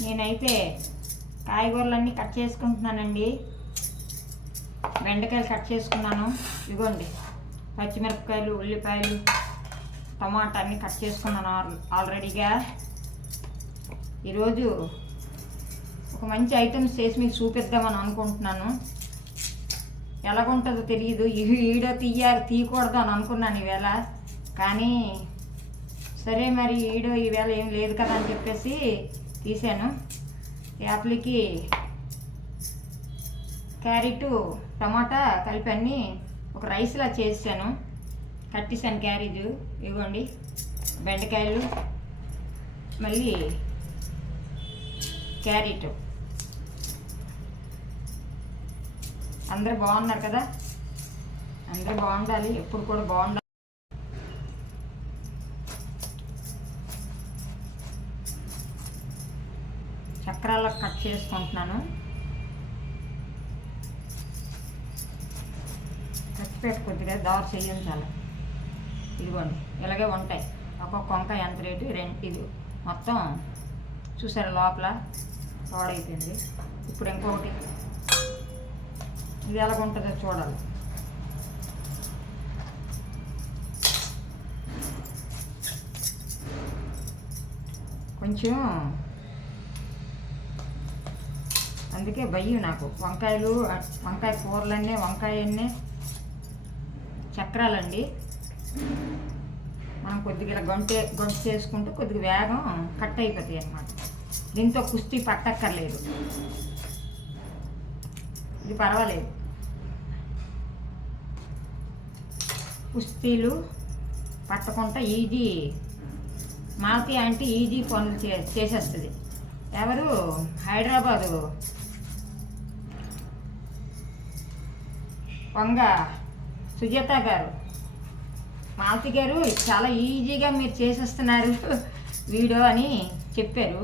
నేనైతే కాయగూరలన్నీ కట్ చేసుకుంటున్నానండి. బెండకాయలు కట్ చేసుకున్నాను. ఇదిగోండి. పచ్చిమిరపకాయలు ఉల్లిపాయలు టమాటా అన్నీ కట్ చేసుకున్నాను ఆల్రెడీగా. ఈరోజు ఒక మంచి ఐటమ్స్ చేసి మీకు చూపిద్దామని అనుకుంటున్నాను. ఎలాగుంటుందో తెలియదు ఈ తీయాలి తీయకూడదు అని అనుకున్నాను ఈవేళ. కానీ సరే మరి ఈడో ఈవేళ ఏం లేదు కదా అని చెప్పేసి తీసాను. యాప్లకి క్యారెట్ టమాటా కలిపి అన్నీ ఒక రైస్లా చేసాను కట్టేసాను క్యారేజ్. ఇవ్వండి బెండకాయలు మళ్ళీ క్యారెట్. అందరూ బాగున్నారు కదా? అందరూ బాగుండాలి. ఎప్పుడు కూడా బాగుండాలి చేసుకుంటున్నాను. కచ్చిపెట్టి కొద్దిగా దోర చేయించాలి ఇదిగోండి ఇలాగే ఉంటాయి. ఒక్కొక్క కొంక ఎంత రేటు? రెండు ఇది మొత్తం చూసారా లోపల? పాడైపోయింది. ఇప్పుడు ఇంకొకటి. ఇది ఎలాగుంటుందో చూడాలి. కొంచెం అందుకే భయం నాకు. వంకాయలు వంకాయ కూరలన్నీ వంకాయ అన్నీ చక్రాలండి. మనం కొద్దిగా ఇలా గంటే గంట చేసుకుంటూ కొద్దిగా వేగం కట్ అయిపోతాయి అన్నమాట. దీంతో కుస్తీ పట్టక్కర్లేదు. ఇది పర్వాలేదు. కుస్తీలు పట్టకుండా ఈజీ మాతి అంటే ఈజీ పనులు చే చేసేస్తుంది. ఎవరు? హైదరాబాదు వంగ సుజాత గారు. మాలతి గారు చాలా ఈజీగా మీరు చేసేస్తున్నారు వీడియో అని చెప్పారు.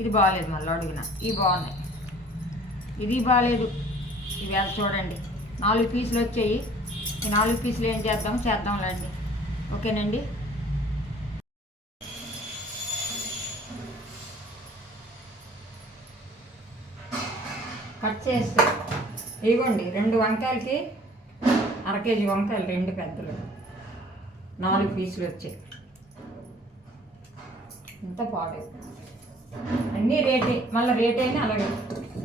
ఇది బాగాలేదు మళ్ళీ అడుగున. ఇవి బాగున్నాయి. ఇది బాగాలేదు ఇవాళ చూడండి. నాలుగు పీసులు వచ్చాయి. ఈ నాలుగు పీసులు ఏం చేద్దాం? చేద్దాంలేండి ఓకేనండి? కట్ చేస్తే ఇదిగోండి రెండు వంకాయలకి అర కేజీ వంకాయలు రెండు పెద్దలు. నాలుగు పీసులు వచ్చాయి. ఇంత పాడు అన్నీ రేటే మళ్ళీ రేట్ అయినా అలాగే.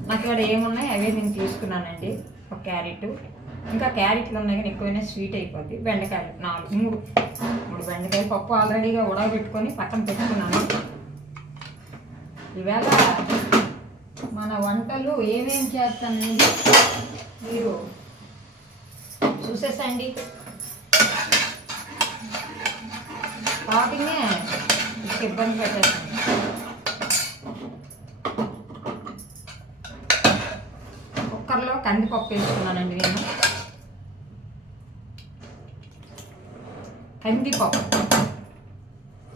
నాకు ఇక్కడ ఏమున్నాయి అవే నేను తీసుకున్నానండి. ఒక క్యారెట్. ఇంకా క్యారెట్లు ఉన్నాయి కానీ ఎక్కువైనా స్వీట్ అయిపోద్ది. బెండకాయలు నాలుగు మూడు. మూడు బెండకాయలు పప్పు ఆల్రెడీగా ఉడకబెట్టుకొని పక్కన పెట్టుకున్నాను. ఈవేళ మన వంటలు ఏమేమి చేస్తానండి? మీరు చూసేసండి. స్టార్టింగే ఇబ్బంది పెట్టేస్తాను కుక్కర్లో కందిపప్పు వేసుకున్నానండి నేను. కందిపప్పు.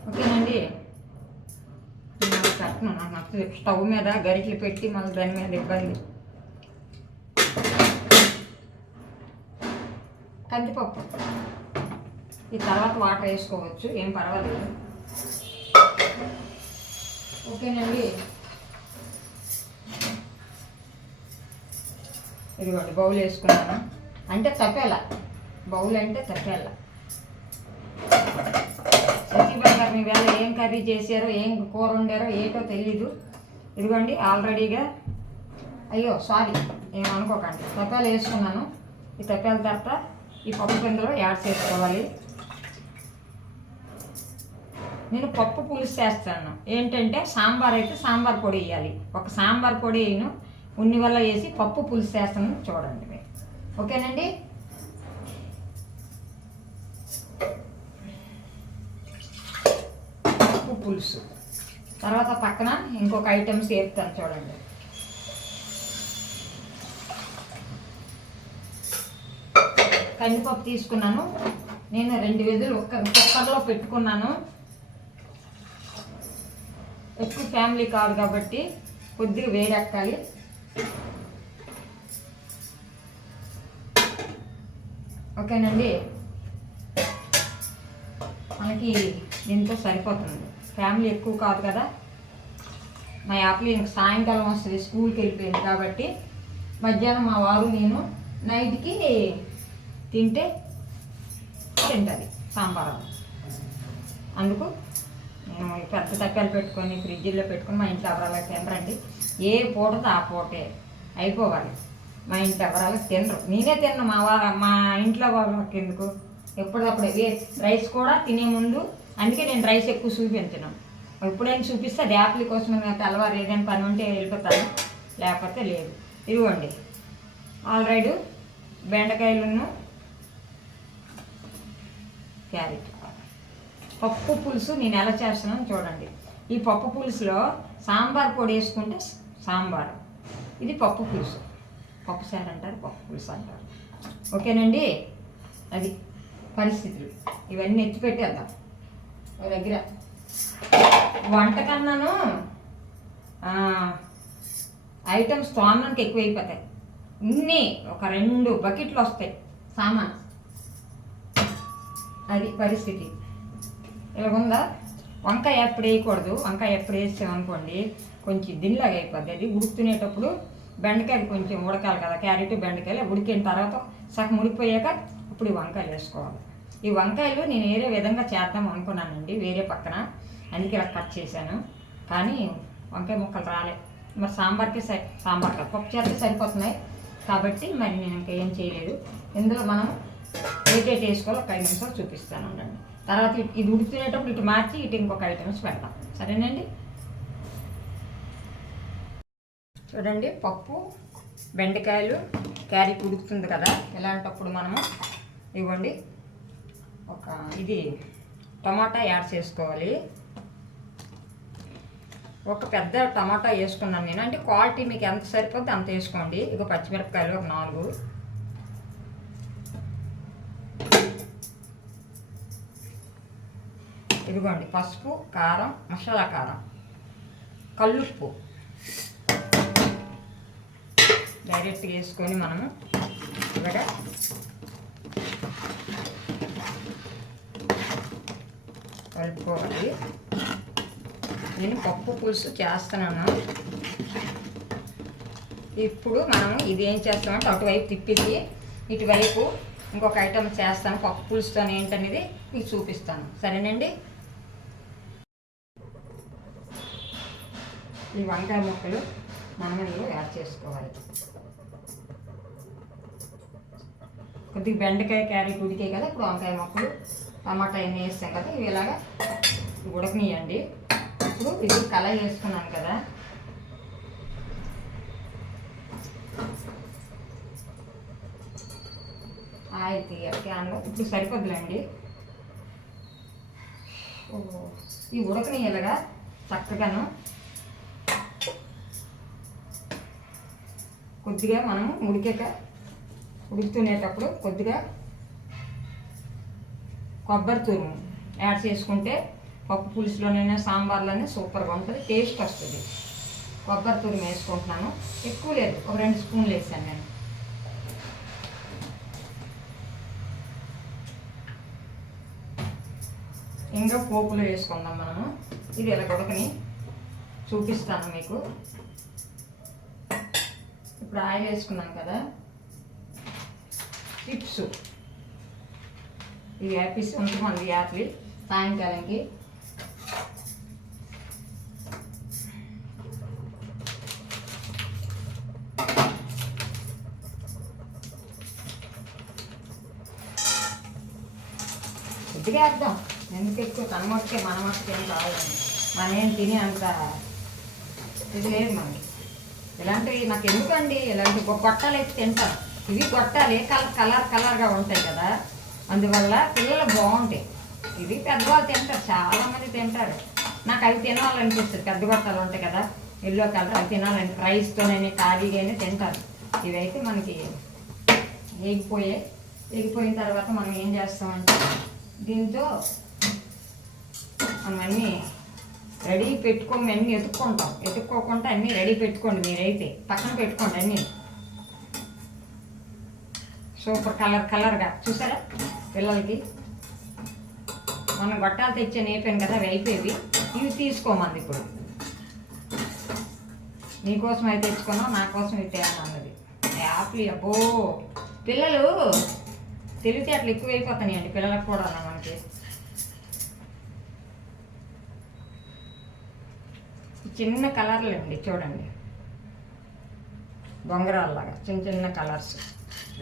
ఓకేనండి? నేను నాకు స్టవ్ మీద గరిటలు పెట్టి మళ్ళీ దాని మీద ఇబ్బంది. కందిపప్పు. ఈ తర్వాత వాటర్ వేసుకోవచ్చు ఏం పర్వాలేదు. ఓకేనండి. ఇదిగోండి బౌల్ వేసుకున్నాను. అంటే తప్పేలా. బౌల్ అంటే తప్పేలా. సతీబాయి గారు మీ వేళ ఏం కర్రీ చేశారో ఏం కూర వండారో ఏటో తెలీదు. ఇదిగోండి ఆల్రెడీగా అయ్యో సారీ ఏమనుకోకండి తెప్పాలు వేసుకున్నాను. ఈ తెప్పాల తర్వాత ఈ పప్పు కిందలో యాడ్ చేసుకోవాలి. నేను పప్పు పులుసు చేస్తాను. ఏంటంటే సాంబార్ అయితే సాంబార్ పొడి వేయాలి. ఒక సాంబార్ పొడి వేయను. ఉన్ని వల్ల వేసి పప్పు పులుసు చేస్తాను. చూడండి ఓకేనండి? పులుసు. తర్వాత పక్కన ఇంకొక ఐటమ్స్ వేస్తాను చూడండి. కందిపప్పు తీసుకున్నాను. నేను రెండు విధులు ఒక్క కుక్కర్లో పెట్టుకున్నాను. ఎక్కువ ఫ్యామిలీ కాదు కాబట్టి కొద్దిగా వేరెక్కాలి ఓకేనండి? మనకి దీంతో సరిపోతుంది. ఫ్యామిలీ ఎక్కువ కాదు కదా. మా యాప్లీ ఇంక సాయంకాలం వస్తుంది స్కూల్కి వెళ్ళిపోయింది కాబట్టి మధ్యాహ్నం మా వారు నేను నైట్కి తింటే తింటుంది సాంబార్ అందుకు నేను పెద్ద తక్కలు పెట్టుకొని ఫ్రిడ్జ్లో పెట్టుకొని మా ఇంట్లో ఎవరాలకు తినరండి. ఏ పూటది ఆ పూటే అయిపోవాలి. మా ఇంట్లో ఎవరాలకు తినరు. నేనే తిన్ను మా వా మా ఇంట్లో వాళ్ళకి ఎందుకు? ఎప్పటికప్పుడు రైస్ కూడా తినే ముందు అందుకే నేను రైస్ ఎక్కువ చూపించను. ఎప్పుడైనా చూపిస్తే అది యాప్ల కోసం తెల్లవారు ఏదైనా పని ఉంటే వెళ్ళిపోతాను. లేకపోతే లేదు. ఇదిగోండి. ఆల్రెడీ బెండకాయలను క్యారెట్. పప్పు పులుసు నేను ఎలా చేస్తున్నాను చూడండి. ఈ పప్పు పులుసులో సాంబార్ పొడి వేసుకుంటే సాంబార్. ఇది పప్పు పులుసు. పప్పు సార్ అంటారు పప్పు పులుసు అంటారు. ఓకేనండి? అది పరిస్థితులు. ఇవన్నీ ఎత్తి మీ దగ్గర. వంట కన్నాను ఐటమ్స్ తోమడానికి ఎక్కువైపోతాయి. ఇన్ని ఒక రెండు బకెట్లు వస్తాయి సామాన్. అది పరిస్థితి. ఇలాగుందా? వంకాయ ఎప్పుడు వేయకూడదు. వంకాయ ఎప్పుడు వేసామనుకోండి కొంచెం దిల్లాగా అయిపోద్ది. అది ఉడుకుతునేటప్పుడు బెండకాయలు కొంచెం ఉడకాలి కదా క్యారెట్ బెండకాయలు ఉడికిన తర్వాత సగం ఉడికిపోయాక ఇప్పుడు వంకాయలు వేసుకోవాలి. ఈ వంకాయలు నేను వేరే విధంగా చేద్దాం అనుకున్నానండి వేరే పక్కన. అందుకే ఇలా కట్ చేశాను. కానీ వంకాయ ముక్కలు రాలే. మరి సాంబార్కి సరి సాంబార్ పప్పు చేస్తే సరిపోతున్నాయి. కాబట్టి మరి నేను ఇంకా ఏం చేయలేదు. ఇందులో మనం ఏటేట్ వేసుకోవాలి ఒక ఐదు నిమిషాలు చూపిస్తాను ఉండండి. తర్వాత ఇది ఉడుకుతునేటప్పుడు ఇటు మార్చి ఇటు ఇంకొక ఐటమ్స్ పెడతాం. సరేనండి? చూడండి పప్పు బెండకాయలు క్యారెట్ ఉడుకుతుంది కదా. ఇలాంటప్పుడు మనము ఇవ్వండి. ఒక ఇది టమాటా యాడ్ చేసుకోవాలి. ఒక పెద్ద టమాటా వేసుకున్నాను నేను. అంటే క్వాలిటీ మీకు ఎంత సరిపోతే అంత వేసుకోండి. ఇక పచ్చిమిరపకాయలు ఒక నాలుగు. ఇదిగోండి పసుపు కారం మసాలా కారం కల్లుప్పు. డైరెక్ట్గా వేసుకొని మనము ఇలాగా కలుపుకోవాలి నేను పప్పు పులుసు చేస్తున్నాను. ఇప్పుడు మనం ఇది ఏం చేస్తామంటే అటువైపు తిప్పేసి ఇటువైపు ఇంకొక ఐటమ్ చేస్తాను పప్పు పులుసుతో ఏంటనేది మీకు చూపిస్తాను. సరేనండి? ఈ వంకాయ ముక్కలు మనం యాడ్ చేసుకోవాలి. కొద్దిగా బెండకాయ క్యారెట్ ఉడికాయి కదా ఇప్పుడు వంకాయ ముక్కలు. టమాటా అన్నీ వేస్తాం కదా ఇవి ఇలాగా ఉడకనియండి ఇప్పుడు ఇది కళాయి వేసుకున్నాను కదా. ఆయిల్ తీయాలి క్యాన్లో ఇప్పుడు సరిపోద్దులేండి. ఓహో ఈ ఇలాగా చక్కగాను. కొద్దిగా మనం ఉడికాక ఉడుకుతునేటప్పుడు కొద్దిగా కొబ్బరి తురుము యాడ్ చేసుకుంటే పప్పు పులుసులోనైనా సాంబార్లోనే సూపర్గా ఉంటుంది టేస్ట్ వస్తుంది. కొబ్బరి తురుము వేసుకుంటున్నాను. ఎక్కువ లేదు ఒక రెండు స్పూన్లు వేసాను నేను. ఇంకా పోపులో వేసుకుందాం మనము. ఇది ఇలా కొడకని చూపిస్తాను మీకు. ఇప్పుడు ఆయిల్ వేసుకున్నాం కదా. చిప్స్. ఇవి యాపిస్ ఉంటుంది యాపిల్. సాయంకాలంకి కొద్దిగా వేద్దాం. ఎందుకు ఎక్కువ? తన మట్టుకే మన మట్టుకే ఏం కావాలండి మనం ఏం తిని అంత ఇది లేదు మనకి. ఇలాంటివి నాకు ఎందుకండి? ఇలాంటి గొట్టాలు అయితే తింటాం. ఇవి గొట్టాలు కలర్ కలర్ కలర్గా ఉంటాయి కదా. అందువల్ల పిల్లలు బాగుంటాయి. ఇవి పెద్దవాళ్ళు తింటారు చాలామంది తింటారు. నాకు అవి తినాలనిపిస్తుంది. పెద్ద గొట్టాలు ఉంటాయి కదా ఎల్లో కలర్ అవి తినాలని రైస్తోనే ఖాళీగానే తింటారు. ఇవైతే మనకి ఎగిపోయాయి ఎగిపోయిన తర్వాత మనం ఏం చేస్తామంటే దీంతో మనమన్నీ రెడీ పెట్టుకొని అన్నీ ఎత్తుక్కుంటాం. ఎత్తుక్కోకుండా అన్నీ రెడీ పెట్టుకోండి మీరైతే. పక్కన పెట్టుకోండి అన్నీ. సూపర్ కలర్ కలర్గా. చూసారా? పిల్లలకి. మనం గొట్టాలు తెచ్చే నేపాను కదా అవి అయిపోయేవి. ఇవి తీసుకోమంది ఇప్పుడు. నీకోసం అయితే తెచ్చుకున్నావు నా కోసం అయితే అన్నది యాప్లు అబ్బో. పిల్లలు తెలివితేటలు ఎక్కువైపోతున్నాయండి పిల్లలకు కూడా అన్న మనకి. చిన్న కలర్లు అండి చూడండి. బొంగరాల్లాగా చిన్న చిన్న కలర్స్.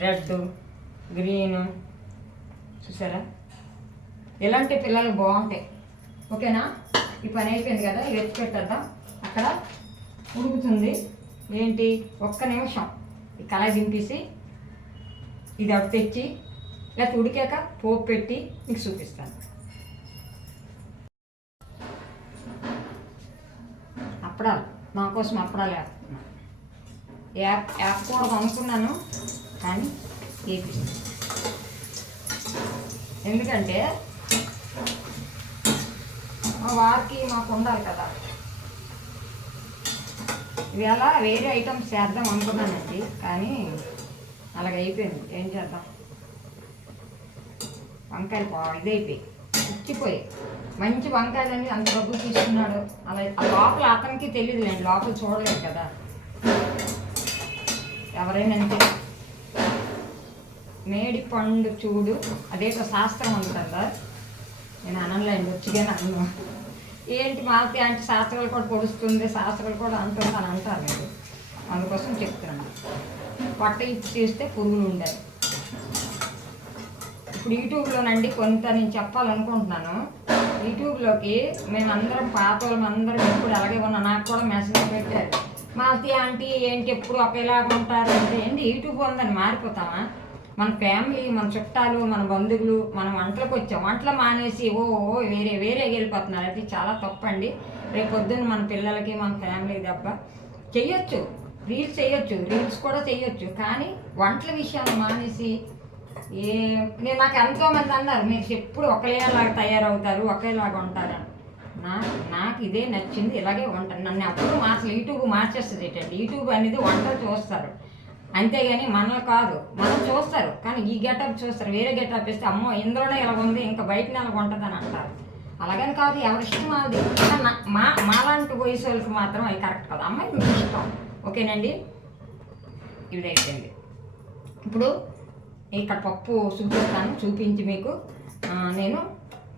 రెడ్ గ్రీను చూసారా? ఎలాంటి పిల్లలు బాగుంటాయి ఓకేనా? ఈ పని అయిపోయింది కదా ఇది ఎత్తి అక్కడ ఉడుకుతుంది. ఏంటి? ఒక్క నిమిషం. ఈ కళాయి దింపేసి ఇది అవి తెచ్చి లేకపోతే ఉడికాక పోపు పెట్టి మీకు చూపిస్తాను. అప్పడాలు. మా కోసం అప్పడాలు వేస్తున్నాను. యాప్ యాప్ కూడా కొనుక్కున్నాను కానీ ఏపీ ఎందుకంటే మా వారికి మాకు ఉండాలి కదా. ఇవాళ వేరే ఐటమ్స్ చేద్దాం అనుకున్నానండి కానీ అలాగ అయిపోయింది. ఏం చేద్దాం? వంకాయలు పా ఇదైపోయి ఉచ్చిపోయి మంచి వంకాయలని అంత డబ్బు తీసుకున్నాడు. అలా ఆ లోపల అతనికి తెలియదులేండి లోపల చూడలేదు కదా. ఎవరైనా అంతే. మేడి పండు చూడు. అదేదో శాస్త్రం ఉంది కదా. నేను అనలేండి వచ్చిగా అన్ను. ఏంటి మాలతి అంటే శాస్త్రాలు కూడా పొడుస్తుంది శాస్త్రాలు కూడా అంటుంది అని అంటారు మీరు అందుకోసం చెప్తున్నాను పొట్ట ఇచ్చి తీస్తే పురుగులు ఉండాలి ఇప్పుడు యూట్యూబ్లోనండి కొంత నేను చెప్పాలనుకుంటున్నాను. యూట్యూబ్లోకి మేము అందరం పాత వాళ్ళం అందరం ఎప్పుడు అలాగే ఉన్నా నాకు కూడా మెసేజ్ పెట్టారు. మాలతి ఆంటీ ఏంటి ఎప్పుడు ఒకేలాగా ఉంటారు అంటే ఏంటి? యూట్యూబ్ ఉందని మారిపోతామా? మన ఫ్యామిలీ మన చుట్టాలు మన బంధువులు మనం వంటలకు వచ్చాం. వంటలు మానేసి ఓ ఓ వేరే వేరే వెళ్ళిపోతున్నారు. అది చాలా తప్పండి. రేపు పొద్దున్న మన పిల్లలకి మన ఫ్యామిలీ దెబ్బ. చెయ్యొచ్చు. రీల్స్ చేయొచ్చు రీల్స్ కూడా చేయొచ్చు కానీ వంటల విషయాన్ని మానేసి ఏ నేను నాకు ఎంతోమంది అన్నారు మీరు ఎప్పుడు ఒకేలాగా తయారవుతారు ఒకేలాగా ఉంటారని నా నాకు ఇదే నచ్చింది. ఇలాగే ఉంటాను నన్ను అప్పుడు అసలు యూట్యూబ్ మార్చేస్తుంది ఏంటంటే యూట్యూబ్ అనేది వంటలు చూస్తారు. అంతేగాని మనల్ని కాదు. మనం చూస్తారు. కానీ ఈ గెటప్ చూస్తారు. వేరే గెటప్ ఇస్తే అమ్మో ఇందులోనే ఇలా ఉంది ఇంకా బయట నెల అని అంటారు. అలాగని కాదు ఎవరి ఇష్టం అది. మా మాలాంటి వయసు వాళ్ళకి మాత్రం అది కరెక్ట్ కాదు. అమ్మాయి మీకు ఇష్టం. ఓకేనండి? ఇవి అయిపోయింది ఇప్పుడు ఇక్కడ పప్పు చూపిస్తాను. చూపించి మీకు. నేను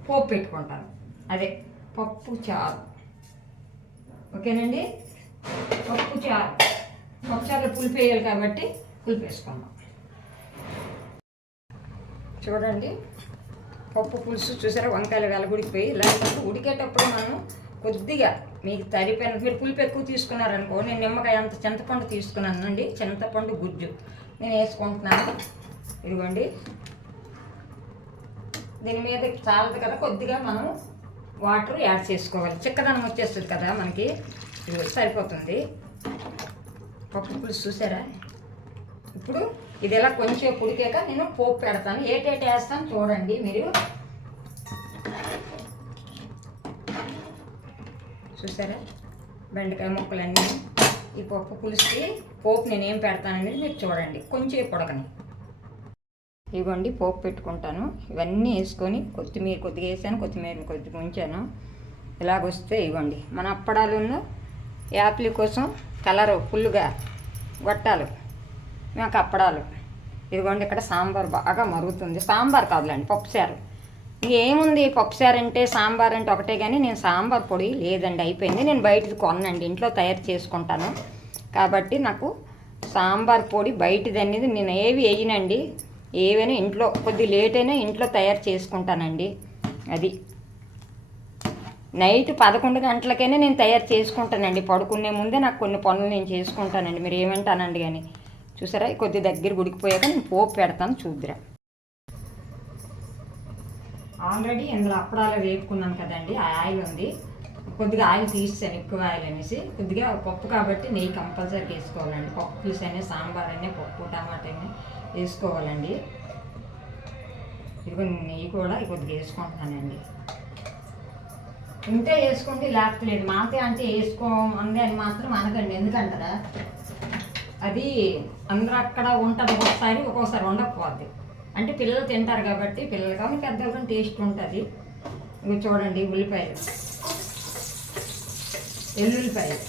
పోపు పెట్టుకుంటాను. అదే పప్పు చారు. ఓకేనండి? పప్పు చారు. ఒకసారి చారులో వేయాలి కాబట్టి పులిపు వేసుకుందాం చూడండి పప్పు పులుసు చూసారా? వంకాయలు వెలగుడికిపోయి లేకపోతే ఉడికేటప్పుడు మనం కొద్దిగా మీకు తరిపోయిన మీరు పులుపు ఎక్కువ తీసుకున్నారనుకో నేను నిమ్మకాయ అంత చింతపండు తీసుకున్నానండి చింతపండు గుజ్జు. నేను వేసుకుంటున్నాను. ఇదిగోండి. దీని మీద చాలదు కదా కొద్దిగా మనం వాటర్ యాడ్ చేసుకోవాలి. చిక్కదనం వచ్చేస్తుంది కదా మనకి. ఇది సరిపోతుంది. పప్పు పులుసు చూసారా? ఇప్పుడు ఇది ఎలా కొంచెం ఉడికాక నేను పోపు పెడతాను. ఏటేటి వేస్తాను చూడండి మీరు. చూసారా? బెండకాయ ముక్కలన్నీ. ఈ పప్పు పులుసుకి పోపు నేను ఏం పెడతాననేది మీరు చూడండి. కొంచెం పొడకని. ఇవ్వండి పోపు పెట్టుకుంటాను. ఇవన్నీ వేసుకొని కొత్తిమీర కొద్దిగా వేసాను. కొత్తిమీర కొద్దిగా ఉంచాను. ఇలాగొస్తే ఇవ్వండి. మన అప్పడాలున్న యాపిల్ కోసం కలరు ఫుల్గా గొట్టాలు మాకు అప్పడాలు ఇదిగోండి ఇక్కడ సాంబార్ బాగా మరుగుతుంది. సాంబార్ కాదులేండి పప్పుసారు ఏముంది పప్పుసారు అంటే సాంబార్ అంటే ఒకటే కానీ నేను సాంబార్ పొడి లేదండి అయిపోయింది. నేను బయటది కొనండి ఇంట్లో తయారు చేసుకుంటాను. కాబట్టి నాకు సాంబార్ పొడి బయటది అనేది నేను ఏవి వేయనండి ఏవైనా ఇంట్లో కొద్ది లేట్ అయినా ఇంట్లో తయారు చేసుకుంటానండి. అది. నైట్ పదకొండు గంటలకైనా నేను తయారు చేసుకుంటానండి. పడుకునే ముందే నాకు కొన్ని పనులు నేను చేసుకుంటానండి. మీరు ఏమంటానండి కానీ చూసారా? కొద్ది దగ్గర ఉడికిపోయాక నేను పోపు పెడతాను చూద్దురా. ఆల్రెడీ ఇందులో అప్పడాలు వేపుకున్నాను కదండి. ఆ ఆయిల్ ఉంది. కొద్దిగా ఆయిల్ తీసాను ఎక్కువ ఆయిల్ అనేసి. కొద్దిగా పప్పు కాబట్టి నెయ్యి కంపల్సరీ వేసుకోవాలండి. పప్పు పులుసు అయినా సాంబార్ అయినా పప్పు టమాటా అయినా వేసుకోవాలండి. ఇదిగో నెయ్యి కూడా కొద్దిగా వేసుకుంటున్నానండి. ఉంటే వేసుకోండి లేకపోలేదు మాతే అంటే వేసుకోమంది అని మాత్రం అనకండి. ఎందుకంటారా? అది అందరూ అక్కడ ఉంటుంది ఒకసారి ఒక్కోసారి ఉండకపోద్ది. అంటే పిల్లలు తింటారు కాబట్టి పిల్లలు కానీ పెద్దలు కానీ టేస్ట్ ఉంటుంది. ఇవి చూడండి ఉల్లిపాయలు. ఎల్లుల్లిపాయలు.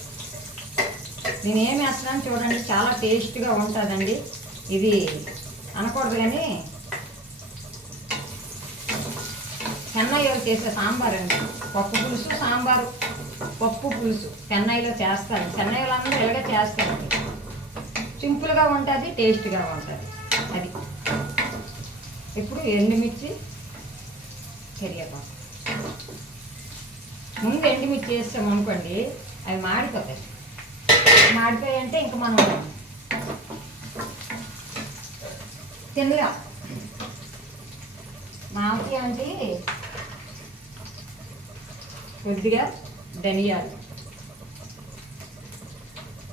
నేను ఏం వేస్తున్నాను చూడండి చాలా టేస్ట్గా ఉంటుందండి. ఇది అనకూడదు కానీ చెన్నైలో చేసే సాంబార్ అండి. పప్పు పులుసు సాంబారు పప్పు పులుసు చెన్నైలో చేస్తారు. చెన్నైలో అందరూ ఇలాగే చేస్తారు. సింపుల్గా ఉంటుంది టేస్ట్గా ఉంటుంది. అది. ఇప్పుడు ఎండుమిర్చి కరివేపాకు. ముందు ఎండుమిర్చి వేస్తాం అనుకోండి అవి మాడిపోతాయి. మాడిపోయాయంటే ఇంక మనం తినలేం. మామిడి అంటే కొద్దిగా ధనియాలు.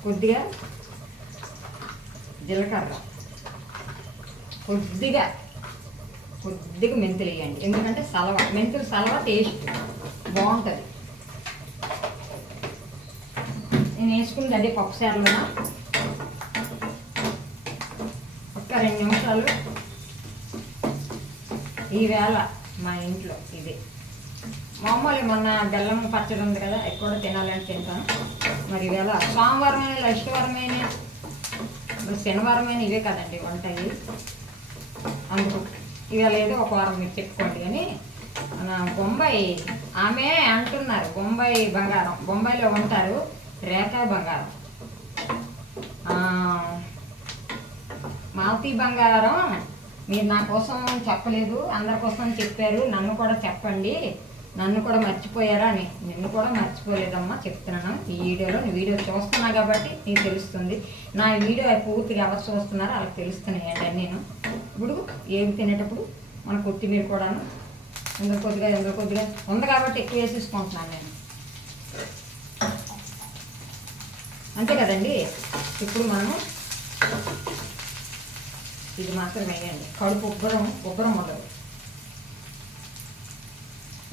కొద్దిగా జీలకర్ర. కొద్దిగా కొద్దిగా మెంతులు వేయండి. ఎందుకంటే సలవ మెంతులు సలవ టేస్ట్ బాగుంటుంది. నేను వేసుకున్నది అదే పప్పుసారులో ఒక్క రెండు నిమిషాలు. ఈవేళ మా ఇంట్లో ఇదే. మామూలు మొన్న బెల్లం పచ్చడి ఉంది కదా ఎక్కువ తినాలని తింటాను. మరి ఇవాళ సోమవారమైన లక్ష్మీవారమైన శనివారం శనివారమైన ఇవే కదండి ఉంటాయి అందుకు ఇవాళ ఏదో ఒక వారం మీరు చెప్పుకోండి కానీ మన బొంబాయి ఆమె అంటున్నారు బొంబాయి బంగారం. బొంబాయిలో ఉంటారు రేఖా బంగారం. ఆ, మాలతీ బంగారం మీరు నా కోసం చెప్పలేదు అందరి కోసం చెప్పారు నన్ను కూడా చెప్పండి. నన్ను కూడా మర్చిపోయారా అని. నిన్ను కూడా మర్చిపోలేదమ్మా చెప్తున్నాను. ఈ వీడియోలో నీ వీడియో చూస్తున్నా కాబట్టి నీకు తెలుస్తుంది. నా వీడియో పూర్తిగా ఎవరు చూస్తున్నారో వాళ్ళకి తెలుస్తున్నాయండి నేను. ఇప్పుడు ఏమి తినేటప్పుడు మన కొత్తిమీర కూడాను ఇందులో కొద్దిగా ఎందుకు కొద్దిగా ఉంది కాబట్టి ఎక్కువ వేసేసుకుంటున్నాను నేను. అంతే కదండి? ఇప్పుడు మనం ఇది మాత్రం వేయండి కడుపు ఉబ్బరం ఉబ్బరం ఉండదు.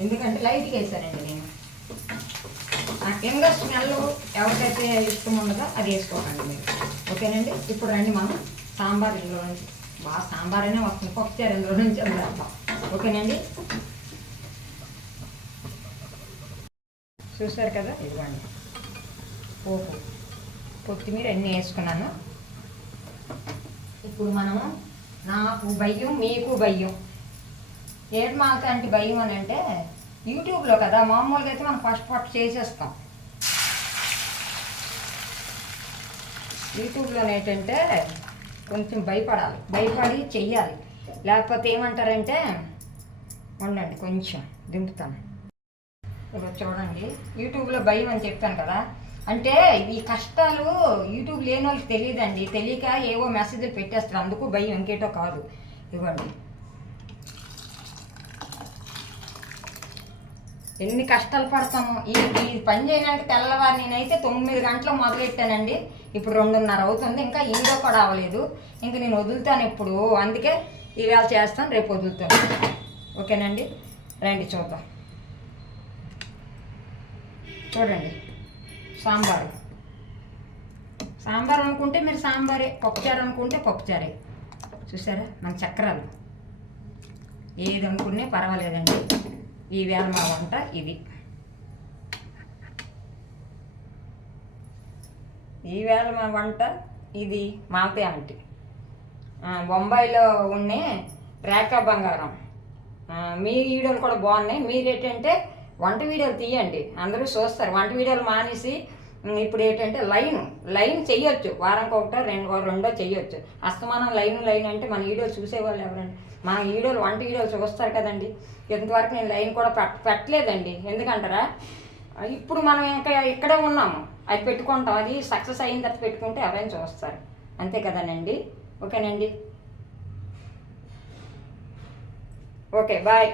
ఎందుకంటే లైట్గా వేసానండి నేను. ఇంకా స్మెల్ ఎవరికైతే ఇష్టం ఉండదో అది వేసుకోకండి మీరు. ఓకేనండి? ఇప్పుడు రండి మనం సాంబార్ ఇందులో నుంచి. బాగా సాంబార్ అనే వస్తుంది. పప్పుచారు ఇందులో నుంచి అందులో ఓకేనండి? చూసారు కదా? ఇదిగోండి. పోపు. కొత్తిమీర అన్నీ వేసుకున్నాను. ఇప్పుడు మనము నాకు భయం మీకు భయం ఏడు మాకు అంటే భయం అని అంటే యూట్యూబ్లో కదా మామూలుగా అయితే మనం ఫస్ట్ ఫస్ట్ చేసేస్తాం. యూట్యూబ్లో ఏంటంటే కొంచెం భయపడాలి. భయపడి చెయ్యాలి. లేకపోతే ఏమంటారంటే ఉండండి కొంచెం దింపుతాను. ఇప్పుడు చూడండి యూట్యూబ్లో భయం అని చెప్పాను కదా. అంటే ఈ కష్టాలు యూట్యూబ్ లేని వాళ్ళకి తెలియదండి. తెలియక ఏవో మెసేజ్లు పెట్టేస్తారు. అందుకు భయం ఇంకేటో కాదు. ఇవ్వండి. ఎన్ని కష్టాలు పడతాము. ఈ ఈ పని చేయడానికి తెల్లవారు నేనైతే తొమ్మిది గంటలు మొదలెట్టానండి. ఇప్పుడు రెండున్నర అవుతుంది ఇంకా ఈడో కూడా అవ్వలేదు. ఇంక నేను వదులుతాను ఇప్పుడు అందుకే ఈవేళ చేస్తాను రేపు వదులుతాను. ఓకేనండి? రండి చూద్దాం. చూడండి. సాంబారు. సాంబార్ అనుకుంటే మీరు సాంబారే పప్పుచారు అనుకుంటే పప్పుచారే. చూసారా? మన చక్రాలు. ఏది అనుకునే పర్వాలేదండి. ఈ మా వంట ఇది ఈ మా వంట ఇది మాతే ఆంటీ బొంబాయిలో ఉండే రేఖా బంగారం. మీ వీడియోలు కూడా బాగున్నాయి. మీరు ఏంటంటే వంట వీడియోలు తీయండి. అందరూ చూస్తారు. వంట వీడియోలు మానేసి ఇప్పుడు ఏంటంటే లైన్ లైన్ చేయొచ్చు వారానికి ఒకటో రెండు రెండో చేయొచ్చు అస్తమానం లైన్ లైన్ అంటే మన వీడియో చూసేవాళ్ళు ఎవరండి? మన వీడియోలు వంట వీడియోలు చూస్తారు కదండి. ఇంతవరకు నేను లైన్ కూడా పెట్ పెట్టలేదండి. ఎందుకంటారా? ఇప్పుడు మనం ఇంకా ఇక్కడే ఉన్నాము. అది పెట్టుకుంటాం. అది సక్సెస్ అయిన తర్వాత పెట్టుకుంటే ఎవరైనా చూస్తారు. అంతే కదనండి. ఓకేనండి. Okay bye.